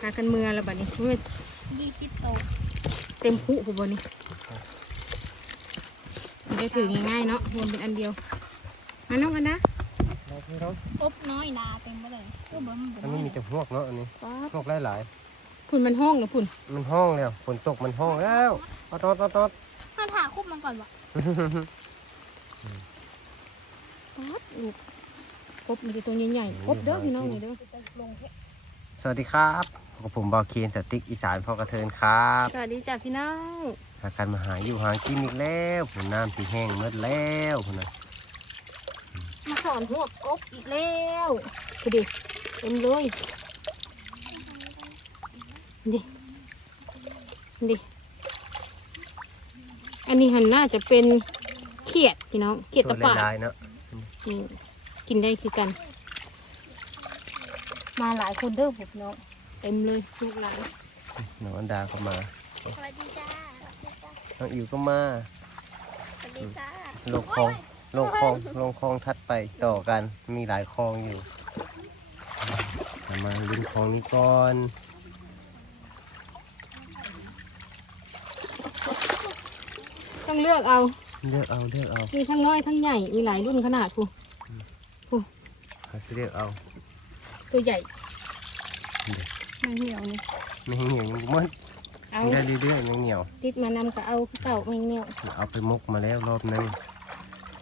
หากันเมือแล้วบัดนี้เว้ยยี่สิบโตเต็มคุผมบนี้ได้ถือง่ายๆเนาะวนเป็นอันเดียว มาน้องกันนะเราพี่น้องปุ๊บน้อยดาเต็มไปเลยก็บ่มันอันนี้มีแต่หวกเนาะอันนี้หวกหลายพุ่นมันห้องเหรือพุ่นๆมันห้องแล้วฝนตกมันห้องแล้วออดอดอดอดถ้าถ่าคุบมันก่อนวะป๊าดลูกกบมีแต่ตัวใหญ่ๆกบเด้อพี่น้องนี่เด้อสวัสดีครับพบ กับผมบาวเคนสติ๊กอีสานพ่อกระเทินครับ สวัสดีจ้ะพี่น้องหากันมาหาอยู่หากินอีกแล้วฝนน้ำสีแห้งเมื่อแล้วพุ่นนะมาสอนหัวกบอีกแล้วดูดิเต็มเลยดิดิอันนี้หันน่าจะเป็นเขียดพี่น้องเขียดตัตะวปาดลายๆเนาะนี่กินได้คือกัน มาหลายคนเด้อผมน้อง เต็มเลยลูกหลานน้องอันดาก็มา สวัสดีจ้าน้องอิวก็มา สวัสดีจ้าลงคลองลงคลองลงคลองทัดไปต่อกัน มีหลายคลองอยู่แต่มาลิงคลองนี้ก่อนต้องเลือกเอา เลือกเอาเลือกเอามีทั้งน้อยทั้งใหญ่ มีหลายรุ่นขนาดกูหาสิเลือกเอา ตัวใหญ่ เดี๋ยวไม่เหี่ยวนี่ไม่เหนียวมันเอาได้เรื่อยๆไม่เหนียว ติดมานำก็เอาคือเก่าไม่เหนียวเอาไปมกมาแล้วรอบนึง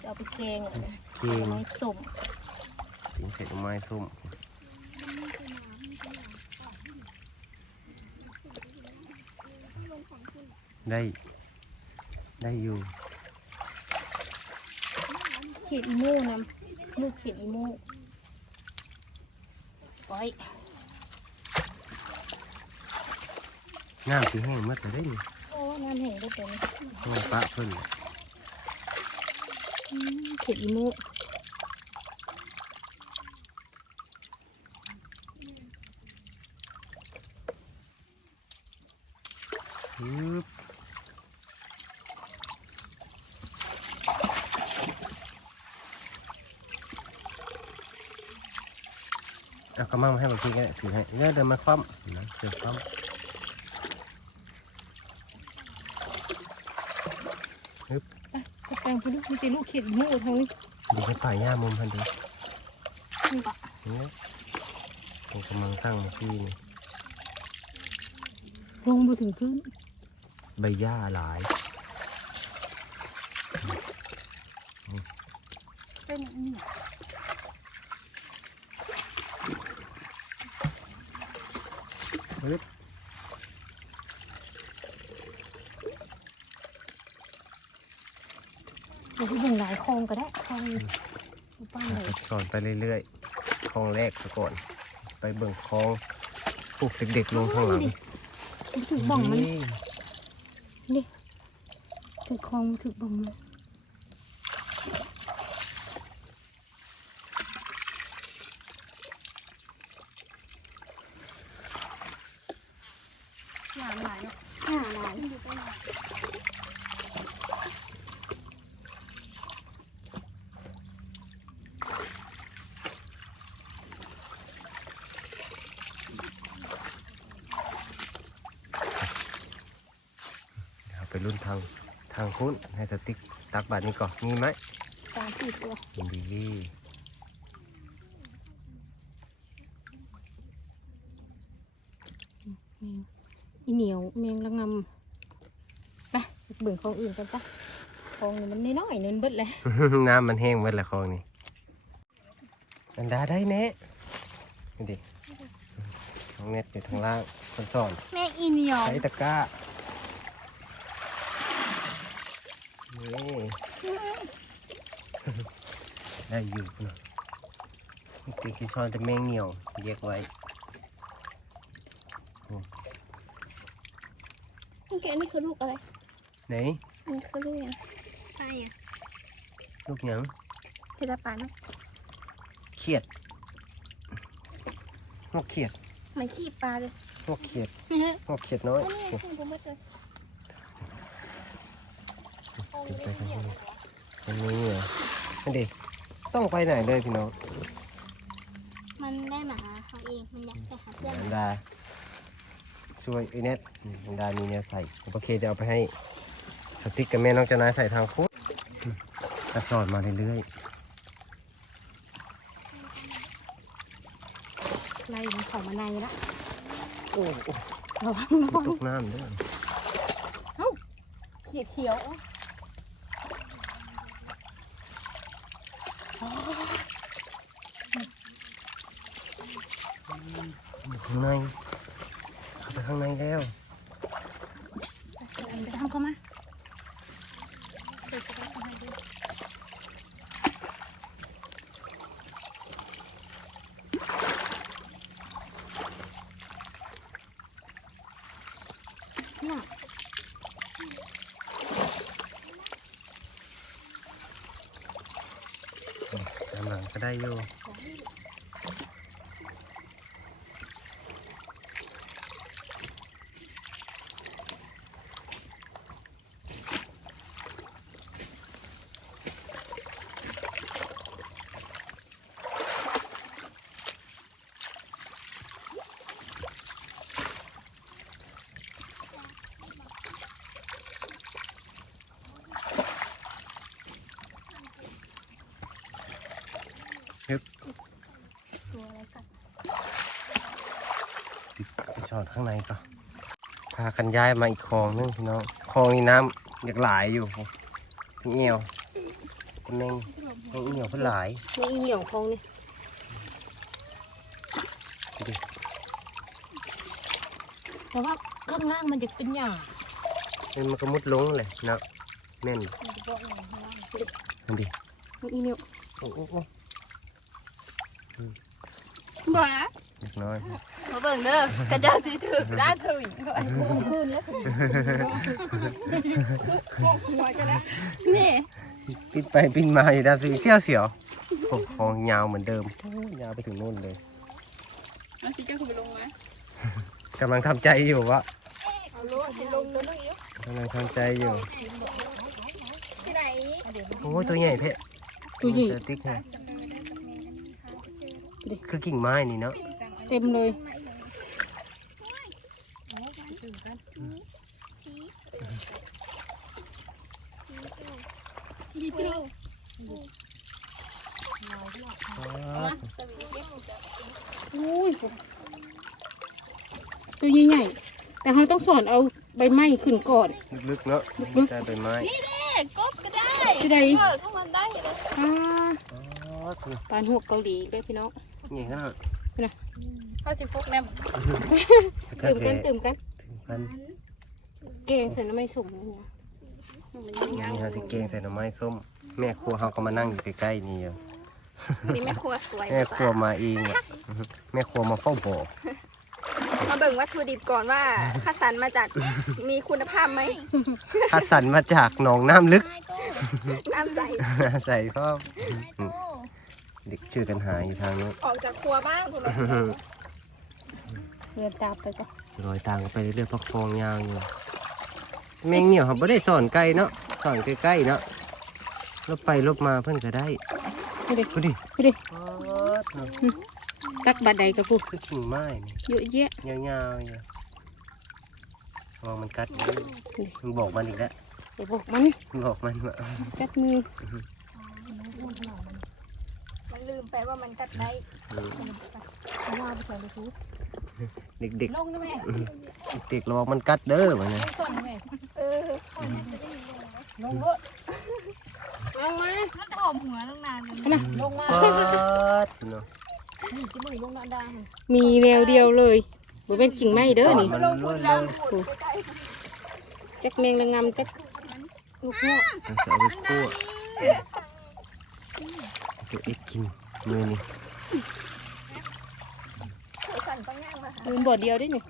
จะเอาไปแกงเก่งน้อยสมถึงเสร็จไม้ทุ่มได้ได้อยู่เขียดอีโม่นำลูกเขียดอีโม่ปล่อย น้ำสีแห้งเมื่อแต่ได้นี่โอ้น้ำแห้งได้เต็มห้องปะเพิ่นอืมเขียดอีโม่ฮึบเอากระมังมาให้บางทีก็ได้ถือให้เดี๋ยวเดินมาคว่ำนะเดินคว่ำ ไปแกงคือลูมีแต่ลูกเขียดอีโม่ทางนี้ดูไปป่าหญ้ามุมพันดีนี่ปะเนี่ยผมกำลังตั้งที่นี่ลงมาถึงพื้นใบหญ้าหลาย เป็นอย่างนี้ฮึบ เราที่เป็นหลายคลองก็ได้คลองป้าเลยสอนไปเรื่อยๆคลองแรกซะก่อน ไปเบิ่งคลองปลูกเด็กๆลงข้างหลังมันถึกบ้องมันนี่นี่ถึกคลองมันถึกบ้องมันหลานหลายเนาะอ่าหลาย รงไหนเดี๋ยวไปรุ่นทางทางคุ้นให้สติ๊กตักบาทนี้ก่อนมีไหมสามสี่ตัวดีดีแมงอีเหนียวแมงละงำไปเบิ่งคลองอื่นกันจ้ะคลองนี่มันน้อยๆเนินเบิดเลยน้ำมันแห้งไว้ละคลองนี่อันดาได้แน่นี่ดิน้องเน็ตอยู่ทางล่างคนสอนแม่อีเหนียวใช้ตะกร้า นี่ ได้อยู่นะนี่ตีขี้ช้อนจะแมงเหนียวแยกไว้นี่แกนี่คือลูกอะไรไหนนี่คือลูกยังใช่อะลูกหยังเพชรปานเนาะเขียดพวกเขียดมันขี้ปลาเลยพวกเขียดนี่ฮะพวกเขียดน้อยอันนี้ไงคุณผมไม่เคย ติดไปทางนี้อันนี้เหรอนั่นดิต้องไปไหนเลยพี่น้องมันได้มาหาเขาเอง มันอยากไปหาเพื่อนอันดาช่วยไอ้เน็ตน้องดามีเนี่ยใส่โอเคจะเอาไปให้สติ๊กกับแม่น้องเจะนายใส่ทางพุทธตัดสอดมาเรื่อยไล่มันเข้ามาในละๆโอ้โหระวังระวังตกน้ำเด้วย เขียดเขียว ข้างในเข้าไปข้างในแล้วไปทำเข้ามาน่ะ ตามหลัง ก็ได้อยู่ ตัวอะไรกัดติดไปสอดข้างในก็พากันย้ายมาอีกคลองนึงพี่น้องคลองนี้น้ำอยากหลายอยู่พี่เงียวคนนึงน้องเงียวเพิ่นหลายนี่อีเหนียวคงนี่ดูดิแต่ว่าข้างล่างมันจะเป็นหญ้านี่มันก็มุดลงเลยเนาะแม่นนั่นดินี่อีเหนียวโอ้โอ้ โอ้บ้าเล็กน้อยมาเบิ่งเด้อกระเจ้าสิถือได้ถือขึ้นแล้วนี่ปิดไปปิดมาอยู่ด้านสีเสียวเสียวโอ้คลองยาวเหมือนเดิมโอ้ยาวไปถึงนู่นเลยมันสิเจ้าคือไปลงไหมกำลังทำใจอยู่วะเอาลูกสิลงตัวนึงอยู่กำลังทำใจอยู่ที่ไหนโอ้ยตัวใหญ่เพะตัวใหญ่เจอติ๊กไง คือกิ่งไม้นี่เนาะเต็มเลยดีเจ้าอุ้ยตัวใหญ่ๆแต่เราต้องสอนเอาใบไม้ขึ้นก่อน ลึกๆเนาะลึกใต้ใบไม้เด็กกบก็ได้จะได้เออเข้ามาได้เลยอ่าอ๋อตัวปานหัวเกาหลีเลยพี่น้องใหญ่ข นาดเขาสิฟุกแม่ตื่มกันตื่มกันถึงพันแกงใส่น้ำไม่สุ่มเนี่ยนี่เราสิเกงใส่หน่อไม้ส้ม แม่ครัวเขาก็มานั่งอยู่ใกล้ๆนี่อยู่นี่แม่ครัวสวยแม่ครัวมาเองอะแม่ครัวมาเฝ้าบ่อมาเบิ่งวัตถุดิบก่อนว่าคัดสรรมาจากมีคุณภาพไหมคัดสรรมาจากหนองน้ำลึก น้ำใส ใส่พ่อ เด็กชื่อกันหาอยู่ทางนู้นออกจากครัวบ้างคุณเรียนตามไปก่อนลอยตามกันไปเรื่อยๆเพราะคลองยาวอยู่แมงเหนียวเขาไม่ได้สอนไกลเนาะสอนใกล้ๆเนาะลบไปลบมาเพื่อนก็ได้ดูดิดูดิดูดิอ๋อเนาะตักบาดใดกับพวกคือกิ่งไม้นี่ เยอะแยะยาวๆอยู่มองมันกัดอยู่มันบอกมันอีกแล้วเดี๋ยวบอกมัน มันบอกมันว่ากัดมือมัน ลืมไปว่ามันกัดได้ว่าไปใส่เลยทุกเด็กลงนะแม่ๆเด็กๆราบอกมันกัดเด้อวะเนี่ยก่อนนะแม่เออลงรถลงมามันถมหัวตั้งนานเลยนะลงมากัดเนาะนี่จะมือลงนาดามีแนวเดียวเลยบ่เป็นกิ่งไม้เด้อนี่มันล้วนเลยจักแมงละงำจักลูกเงาะเราจะเอาไปคั่วเดี๋ยวอีกกิน มือนี่สั่นปังย่างมามือบ่อเดียวได้นี่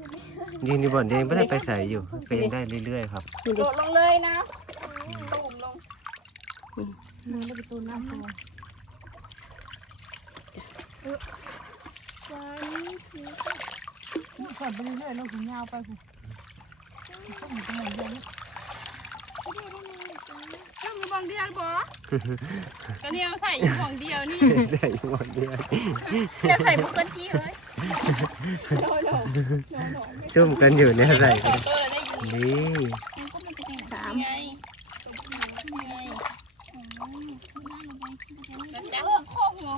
ยืนอยู่บ่อนเดงไม่ได้ไปใส่อยู่ไปเองได้เรื่อยๆครับนี่โดดิดลงเลยนะตุ่มลงมันได้ไปตูน้ำพอก่อนไปเรื่อยๆลงถึงยาวไปคุณถ้ามันบอ งเดียวบ่ก็เนี่ยใส่อยู่ของเดียวนี่ใส่หมดเดียวเดี๋ยวใส่บุกเกินที่เอ้ยโดนโดนโดนโดนจุ่มกันอยู่เนี่ยใส่ขอตัวเลยได้อยู่นี่สามไงเออข้อหัว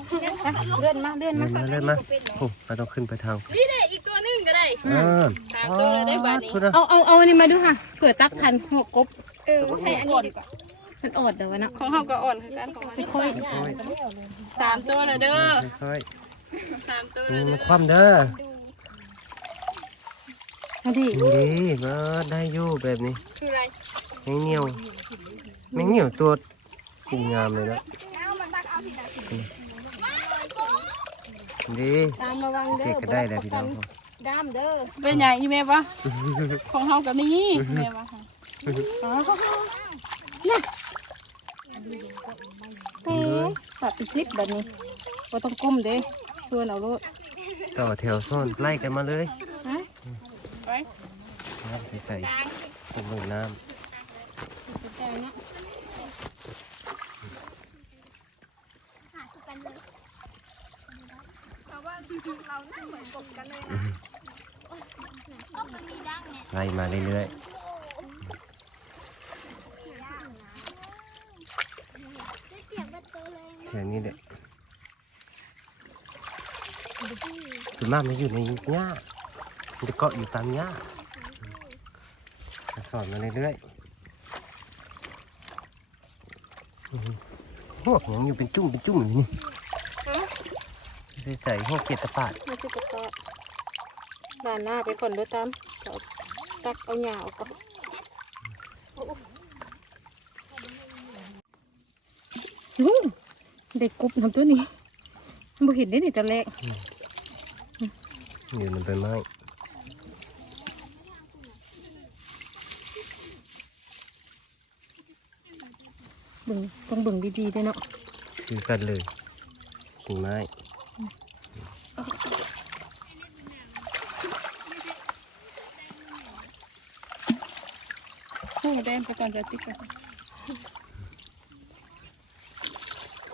เลื่อนมาเลื่อนเลื่มาอนมาเลื่อนมาโอ้เราต้องขึ้นไปทางนี่แหละอีกตัวหนึงก็ได้เออตามตัวเลยได้บาดนี้พูดนะเอาเอาเอาอันนี้มาดูค่ะเผื่อตักทันหัวกบเออใส่อันนี้ดีกว่า มันอดเดี๋ยวนะของเฮาก็อ่อนคือกันของมันค่อยสามตัวเลยเด้อค่อยสามตัวๆเลนี่ยมาเด้อคว่ำเด้อๆมาดินี่มาได้อยู่แบบนี้คืออะไรแมงเหนียวแมงเหนียวตัวสีงามเลยนะเอามันตักเอาสิได้สิดีตามระวังเด้เด็กอก็ได้เลยพี่น้องด้ามเด้อเป็นใหญ่ยี่แม่ปะของเฮากับนี่แม่ปะ เฮ้ยตัดไปซิปแบบนี้ก็ต้องก้มเด้ชวนเอาโลดต่อแถวซ่อนไล่กันมาเลยฮะไปน้ำใส่ใส่ตรงมือน้ใจนะเพราะว่าเราหน้ เหมือนกบกันเลยำไล่มาเรื่อยๆแถวนี้แหละส่วนมากมันอยู่ในหญ้ามันจะเกาะอยู่ตามหญ้าสอนมาเรื่อยๆอื้อหือโอ้ยังอยู่เป็นจุ่มเป็นจุ่มอยู่นี่ใส่ใส่หัวเกล็ดตะปาดไม่ใช่กระตาด้านหน้าไปก่อนเด้อตามเอาตักเอาหญ้าออกก่อน ลุงเด็กกบทำตัวนี้มันบ่เห็นได้นี่แต่แรกอยู่ในใบไม้เบิ่งต้องเบิ่งดีๆด้วยเนาะคือกันเลยกิ่งไม้คู่แดงไปก่อนจะติดกัน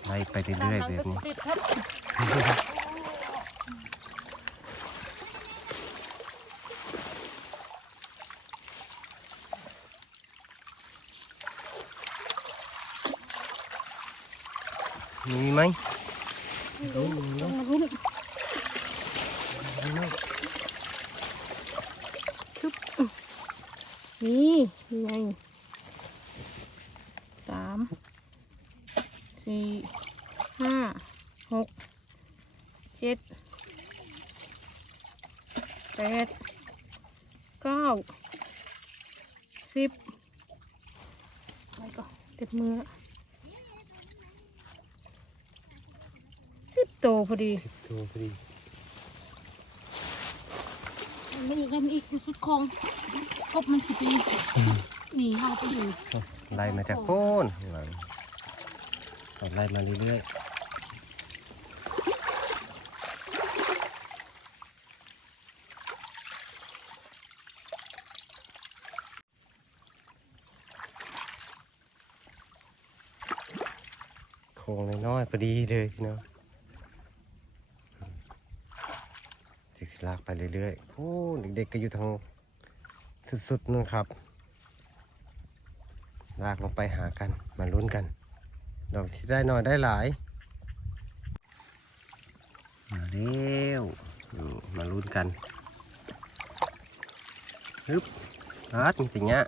ไล่ไปเรื่อยๆแบบนี้ติดครับมีไหมต้องมารุ้นชุบนี่ยังไงสามสี่ ห้าหกเจ็ดแปดเก้าสิบไปก่อนเต็มมือละสิบโตวพอดีตัวพอดีไม่อีกแล้วมีอีกจะสุดคงกบมันสิปีหนีเราไปอยู่ไล่มาจากโค่นข้างหลังเอาไล่มาเรื่อยๆ น้อยๆพอดีเลยพี่น้องสิกลากไปเรื่อยๆโอ้เด็กๆก็อยู่ทางสุดๆนู่นครับ ลากลงไปหากันมาลุ้นกันดอกที่ได้หน่อยได้หลาย มาเร็วนี่มาลุ้นกันฮึบอาร์ตจริงๆเนี่ย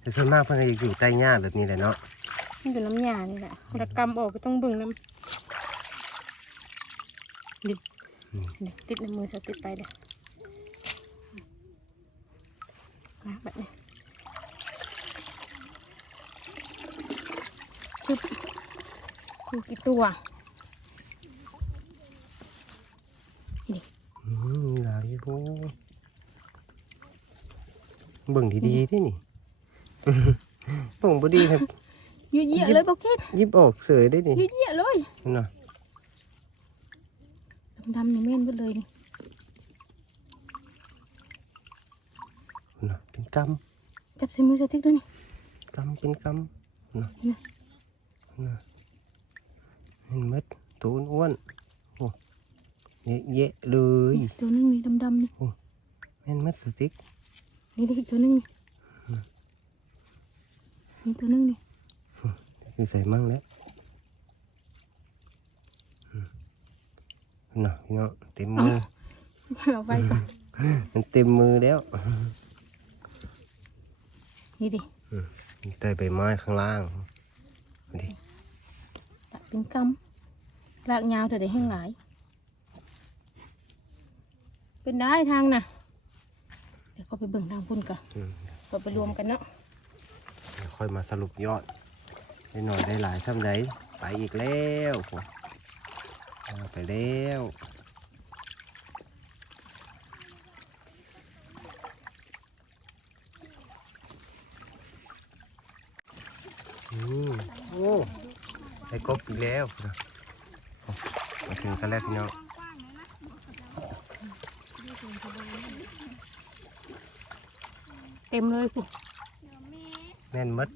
แต่ส่วนมากเพิ่นก็จะอยู่ใต้หญ้าแบบนี้แหละเนาะ มันอยู่น้ำยานี่แหละระกำออกก็ต้องเบิ่งน้ำดิเดี๋ยวติดในมือจะติดไปเดี๋ยวมาแบบนี้ชุบมีกี่ตัวอืมมีหลายอยู่โว้เบิ่งดีๆที่นี่เบิ่งบ่ดีครับ เยอะๆเลยบอกคิดยิบออกเสยได้นี่เยอะๆเลยนั่นน่ะดำๆนี่เม่นหมดเลยนี่นั่นน่ะเป็นกจับใส่มือจะติ๊กด้วยนี่ำกำเป็นกน่ะน่ะเห็นมัดตัวอ้วนๆโอ้เยอะแยะเลยตัวนึงนี่ดำๆนี่เห็นมัดสติ๊กนี่ดิอีกตัวนึงนี่นี่ตัวนึงนี่ คือใส่มั่งแล้วอืมน่ะพี่น้องเต็มมือเอาไปก่อนมันเต็มมือแล้ว นี่ดิใต้ใบไม้ข้างล่างดิตัดเป็นกำลากยาวเธอได้แห้งหลาย เป็นได้ทางน่ะ เดี๋ยวก็ไปเบิ่งทางพุ่นก่อนอืมก็ไปรวมกันเนาะเดี๋ยวค่อยมาสรุปยอด ได้หน่อยได้หลายซ้ำใดไปอีกแล้วโหเอาไปแล้วอืมโอ้ได้กบอีกแล้วนะโอ้มาถึงกันแล้วพี่น้องเต็มเลยพุ่นแน่นหมัด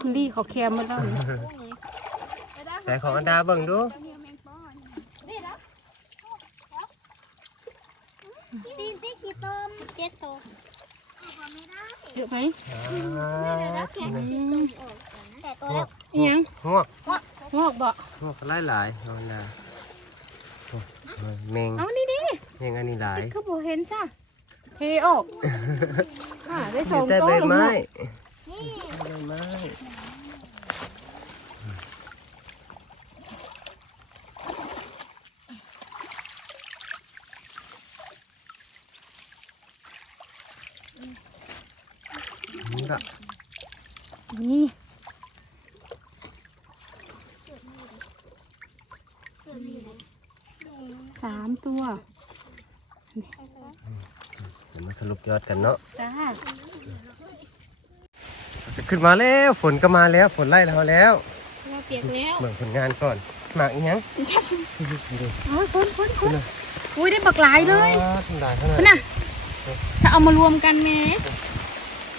คุณลี่เขาแคมมาแล้วนี่แต่ของอันดาเบิ่งดูตีนตีขี้ต้มเจ็ดโตเยอะไหมอ่าอืมแต่ตัวแล้วอิหยังงวกงอกบ่งวกหลายหลายๆเอาอันดาโอ้ยแมงเอานี่ดิแมงอันนี้หลายคือบ่เห็นซะ เทออกอ่าได้สองแต่โต๊ะใบแล้วไม้เนาะนี่ใบไม้นี่ละนี่สามตัวเดี๋ยวมาสรุปยอดกันเนาะจ้าจะขึ้นมาแล้วฝนก็มาแล้วฝนไล่เราแล้วเราเปียกแล้วเบิ่งผลงานก่อนหมากอีหยังดูอ๋อคนคนคนอุ้ยได้บักหลายเลยอ่าทำได้ขนาดพุ่นน่ะถ้าเอามารวมกันแม่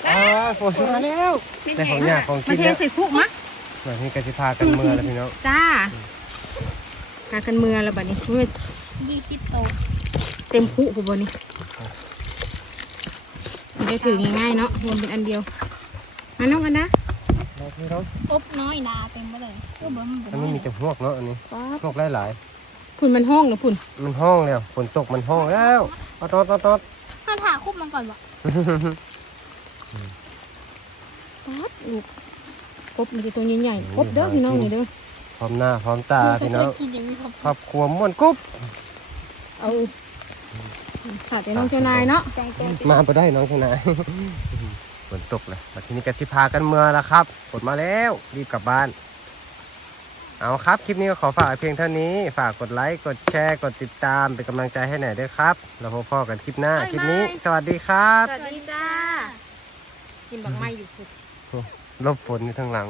อ่าฝนมาแล้วแต่ของยากของมากินเทแล้วใส่คุกมะมาที่กะสิพากันเมือแล้วพี่น้องจ้าพากันเมือแล้วบัดนี้อุ้ยยี่สิบโตเต็มคุผมบัดนี้ ไม่ได้ถือง่ายๆเนาะรวมเป็นอันเดียวมาน้องกันนะเราพี่น้องอบน้อยนาเต็มไปเลยก็บ่มันอันนี้มีแต่พวกเนาะอันนี้ป๊าบพวกหลายพุ่นมันห้องนะพุ่นๆมันห้องแล้วฝนตกมันห้องแล้วออดอดออดอดถ้าถ่าคุบมันก่อนวะป๊าบลูกกบมันจะตัวใหญ่ๆกบเด้อพี่น้องนี่เด้อพร้อมหน้าพร้อมตาพี่น้องกินอย่างมีความครอบครัวม่วนกุ๊บเอา ค่ะแต่น้องเจ้านายเนาะสองตัวมาไปได้น้องชนะฝนตกเลยมาทีนี้กะสิพากันเมือแล้วครับฝนมาแล้วรีบกลับบ้าน เอาครับคลิปนี้ก็ขอฝากไว้เพียงเท่านี้ ฝากกดไลค์กดแชร์กดติดตามเป็นกำลังใจให้หน่อยด้วยครับเราพบพ่อกันคลิปหน้าคลิปนี้ สวัสดีครับ สวัสดีจ้ากินบักไม้อยู่พุ่นลบฝนอยู่ทางหลัง